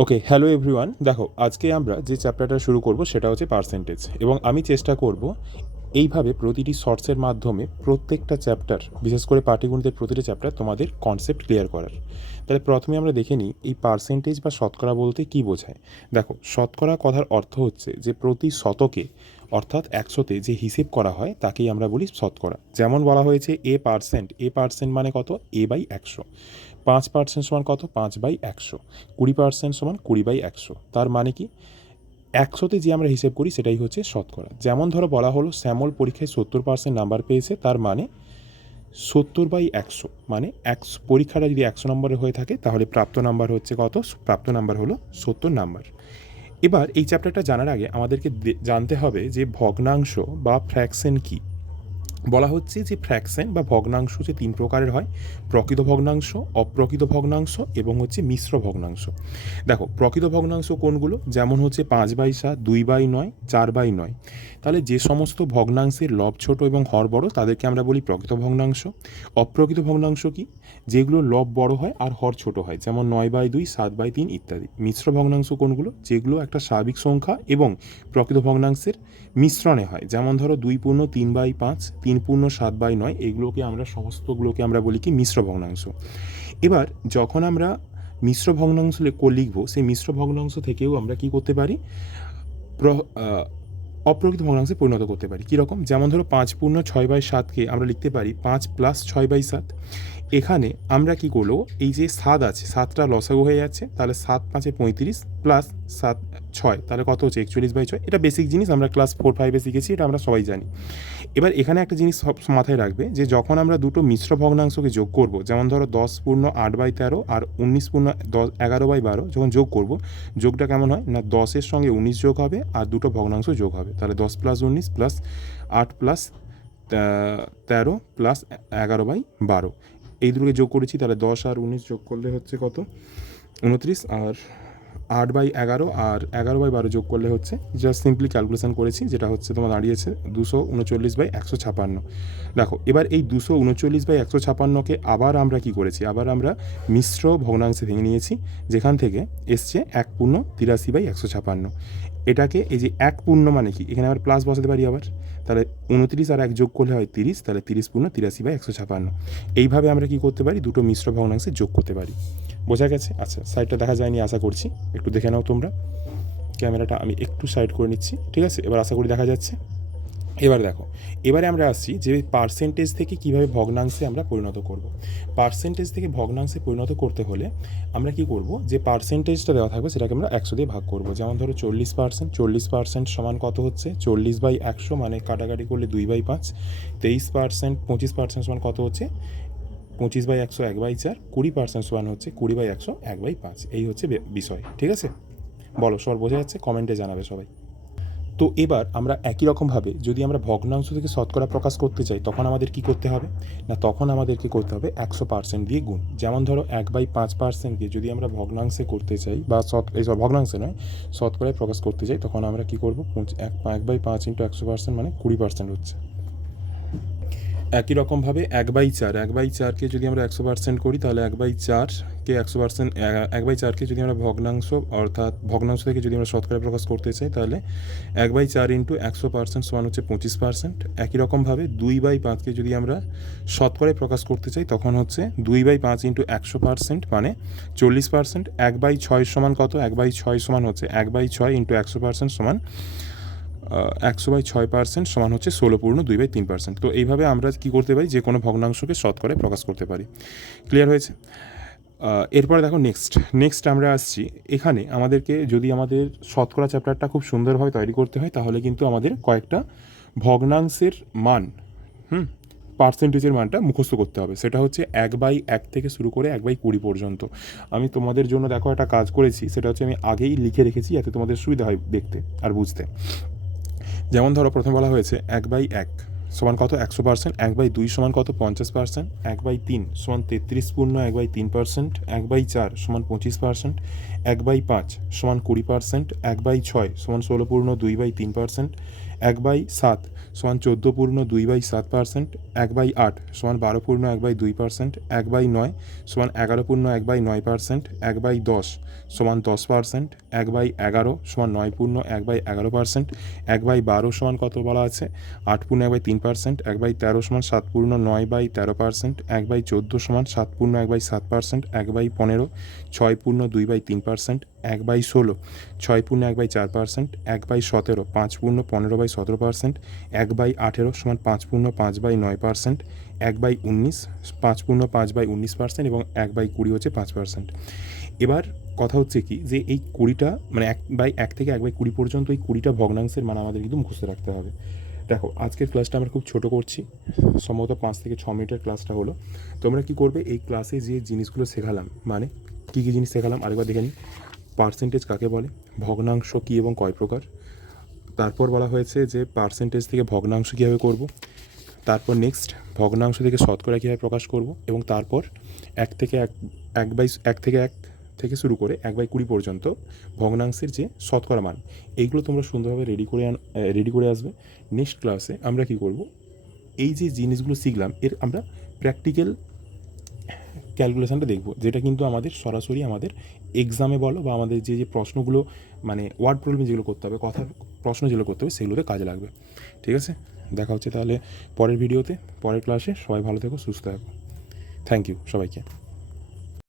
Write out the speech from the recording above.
ওকে, hello everyone. দেখো, আজকে আমরা যে চ্যাপ্টারটা শুরু করব সেটা হচ্ছে পার্সেন্টেজ, এবং আমি চেষ্টা করব এইভাবে প্রতিটি শর্টসের মাধ্যমে প্রত্যেকটা চ্যাপ্টার, বিশেষ করে পাটিগণিতের প্রতিটি চ্যাপ্টার তোমাদের কনসেপ্ট ক্লিয়ার করার। তাহলে প্রথমে আমরা দেখে নিই এই পার্সেন্টেজ বা শতকরা বলতে কী বোঝায়। দেখো, শতকরা কথার অর্থ হচ্ছে যে প্রতি শতকে অর্থাৎ 100-তে যে হিসেব করা হয় তাকেই আমরা বলি শতকরা। যেমন বলা হয়েছে এ পার্সেন্ট মানে কত, A/100। 5% সমান কত, 5/100। 20% সমান 20/100। তার মানে কি, 100-তে যে আমরা হিসেব করি সেটাই হচ্ছে শতকরা। যেমন ধরো বলা হলো শ্যামল পরীক্ষায় 70% নাম্বার পেয়েছে, তার মানে 70/100, মানে পরীক্ষাটা যদি 100 নম্বরের হয়ে থাকে তাহলে প্রাপ্ত নাম্বার হচ্ছে কত, প্রাপ্ত নাম্বার হলো 70 নাম্বার। এবার এই চ্যাপ্টারটা জানার আগে আমাদেরকে জানতে হবে যে ভগ্নাংশ বা ফ্র্যাকশন কী। বলা হচ্ছে যে ফ্র্যাকশন বা ভগ্নাংশ যে 3 প্রকারের হয়: প্রকৃত ভগ্নাংশ, অপ্রকৃত ভগ্নাংশ এবং হচ্ছে মিশ্র ভগ্নাংশ। দেখো, প্রকৃত ভগ্নাংশ কোনগুলো, যেমন হচ্ছে 5/7, 2/9, 4/9। তাহলে যে সমস্ত ভগ্নাংশের লব ছোট এবং হর বড় তাদেরকে আমরা বলি প্রকৃত ভগ্নাংশ। অপ্রকৃত ভগ্নাংশ কি, যেগুলো লব বড় হয় আর হর ছোট হয়, যেমন 9/2, 7/3 ইত্যাদি। মিশ্র ভগ্নাংশ কোনগুলো, যেগুলো একটা স্বাভাবিক সংখ্যা এবং প্রকৃত ভগ্নাংশের মিশ্রণে হয়, যেমন ধরো 2/3/5, 3/7/9, এগুলোকে আমরা সমস্তগুলোকে আমরা বলি কি মিশ্র ভগ্নাংশ। এবার যখন আমরা মিশ্র ভগ্নাংশ লিখব, সেই মিশ্র ভগ্নাংশ থেকেও আমরা কি করতে পারি, অপ্রকৃত ভগ্নাংশে পরিণত করতে পারি। কীরকম, যেমন ধরো 5/6/7কে আমরা লিখতে পারি 5 + 6/7। এখানে আমরা কি করলো, এই যে 7 আছে, 7টা লসাগু হয়ে যাচ্ছে, তাহলে 7×5 = 35 প্লাস 7/6, তাহলে কত হচ্ছে 41/6। এটা বেসিক জিনিস, আমরা ক্লাস 4-5-এ শিখেছি, এটা আমরা সবাই জানি। এবার এখানে একটা জিনিস সব মাথায় রাখবে, যে যখন আমরা দুটো মিশ্র ভগ্নাংশকে যোগ করব, যেমন ধরো 10/8/13 আর 19/11/12 যখন যোগ করব, যোগটা কেমন হয় না, 10-এর সঙ্গে 19 যোগ হবে আর দুটো ভগ্নাংশ যোগ হবে, তাহলে 10 + 19 + 8 + 13 + 11/12, এই দুটোকে যোগ করেছি, তাহলে 10 আর 19 যোগ করলে হচ্ছে কত, 29, আর 8/11 আর 11/12 যোগ করলে হচ্ছে, জাস্ট সিম্পলি ক্যালকুলেশন করেছি, যেটা হচ্ছে তোমার দাঁড়িয়েছে 239/156। দেখো, এবার এই 239/156কে আবার আমরা কি করেছি, আবার আমরা মিশ্র ভগ্নাংশে ভেঙে নিয়েছি, যেখান থেকে এসছে 1/83/156। এটাকে এই যে 1 মানে কি, এখানে আবার প্লাস বসাতে পারি আবার, তাহলে 29 আর 1 যোগ করলে হয় 30, তাহলে 30/83/156। এইভাবে আমরা কি করতে পারি, দুটো মিশ্র ভগ্নাংশে যোগ করতে পারি। বোঝা গেছে? আচ্ছা, সাইডটা দেখা যায়নি আশা করছি, একটু দেখে নাও তোমরা। ক্যামেরাটা আমি একটু সাইড করে নিচ্ছি, ঠিক আছে? এবার আশা করি দেখা যাচ্ছে। এবার দেখো, এবারে আমরা আসছি যে পার্সেন্টেজ থেকে কিভাবে ভগ্নাংশে আমরা পরিণত করব। পার্সেন্টেজ থেকে ভগ্নাংশে পরিণত করতে হলে আমরা কি করব, যে পার্সেন্টেজটা দেওয়া থাকবে সেটাকে আমরা 100 দিয়ে ভাগ করব। যেমন ধরো 40%, 40% সমান কত হচ্ছে, 40/100, মানে কাটাকাটি করলে 2/5। 23%, 25% সমান কত হচ্ছে, 25/100, 1/4। 20% সমান হচ্ছে 20/100, 1/5। এই হচ্ছে বিষয়, ঠিক আছে? বলো, সবার বোঝা যাচ্ছে? কমেন্টে জানাবে সবাই। তো এবার আমরা একই রকমভাবে যদি আমরা ভগ্নাংশ থেকে শতকরা প্রকাশ করতে চাই, তখন আমাদের কি করতে হবে না, তখন আমাদেরকে করতে হবে 100% দিয়ে গুণ। যেমন ধরো 1/5%কে যদি আমরা ভগ্নাংশে করতে চাই, বা ভগ্নাংশে নয়, শতকরায় প্রকাশ করতে চাই, তখন আমরা কি করবো, 1/5 × 100% মানে 20% হচ্ছে। একই রকমভাবে 1/4কে যদি আমরা 100% করি, তাহলে 1/4কে 100%, 1/4কে যদি আমরা ভগ্নাংশ, অর্থাৎ ভগ্নাংশ থেকে যদি আমরা শতকরায় প্রকাশ করতে চাই, তাহলে 1/4 × 100% সমান হচ্ছে 25%। একই রকমভাবে 2/5কে যদি আমরা শতকরায় প্রকাশ করতে চাই, তখন হচ্ছে 2/5 × 100% মানে 40%। 1/6 সমান কত, 1/6 সমান হচ্ছে 1/6 × 100% সমান 100/6% সমান হচ্ছে 16√2/3%। তো এইভাবে আমরা কি করতে পারি, যে কোনো ভগ্নাংশকে শতকরায় প্রকাশ করতে পারি। ক্লিয়ার হয়েছে? এরপরে দেখো, নেক্সট আমরা আসছি। এখানে আমাদেরকে যদি আমাদের শতকরা চ্যাপ্টারটা খুব সুন্দরভাবে তৈরি করতে হয়, তাহলে কিন্তু আমাদের কয়েকটা ভগ্নাংশের মান, পার্সেন্টেজের মানটা মুখস্থ করতে হবে। সেটা হচ্ছে 1/1 থেকে শুরু করে 1/20 পর্যন্ত। আমি তোমাদের জন্য দেখো একটা কাজ করেছি, সেটা হচ্ছে আমি আগেই লিখে রেখেছি, যাতে তোমাদের সুবিধা হয় দেখতে আর বুঝতে। যেমন ধরো, প্রথমে বলা হয়েছে 1/1 সমান কত, 100%। 1/2 সমান কত, 50%। 1/3 সমান 33 × 1/3%। 1/4 সমান 25%। 1/5 সমান 20%, 1/6 সমান 16.2/3%, 1/7 সমান 14.2/7%, 1/8 সমান 12.1/2%, 1/9 সমান 11.1/9%, 1/10 সমান 10%, 1/11 সমান 9.1/11%, 1/12 সমান কত বলা আছে 8.1/3%, 1/13 সমান 7.9/13%, 1/14 সমান 7.1/7%, 1/15 6.2/3%, 1/16 6.1/4%, 1/17 5.15/17%, 1/18 সমান 5.5/9%, 1/19 5.5/19% এবং 1/20 হচ্ছে 5%। এবার কথা হচ্ছে কি যে এই 20টা মানে 1/1 থেকে 1/20 পর্যন্ত এই 20টা ভগ্নাংশের মান আমাদের কিন্তু মুখস্থ রাখতে হবে। দেখো আজকের ক্লাসটা আমরা খুব ছোট করছি, সম্ভবত 5 থেকে 6 মিনিটের ক্লাসটা হলো। তোমরা কি করবে, এই ক্লাসে যে জিনিসগুলো শেখালাম মানে কী কী জিনিস শেখালাম আরেকবার দেখে নিই। পার্সেন্টেজ কাকে বলে, ভগ্নাংশ কী এবং কয় প্রকার, তারপর বলা হয়েছে যে পার্সেন্টেজ থেকে ভগ্নাংশ কীভাবে করব, তারপর নেক্সট ভগ্নাংশ থেকে শতকরা কীভাবে প্রকাশ করব, এবং তারপর 1 থেকে 1 থেকে শুরু করে 1/20 পর্যন্ত ভগ্নাংশের যে শতকরা মান, এইগুলো তোমরা সুন্দরভাবে রেডি করে আসবে। নেক্সট ক্লাসে আমরা কি করব, এই যে জিনিসগুলো শিখলাম এর আমরা প্র্যাকটিক্যাল ক্যালকুলেশানটা দেখব, যেটা কিন্তু আমাদের সরাসরি আমাদের এক্সামে বলো বা আমাদের যে প্রশ্নগুলো মানে ওয়ার্ড প্রবলেম যেগুলো করতে হবে, কথার প্রশ্ন যেগুলো করতে হবে সেগুলোতে কাজে লাগবে। ঠিক আছে, দেখা হচ্ছে তাহলে পরের ভিডিওতে, পরের ক্লাসে। সবাই ভালো থেকো, সুস্থ থাকো। থ্যাংক ইউ সবাইকে।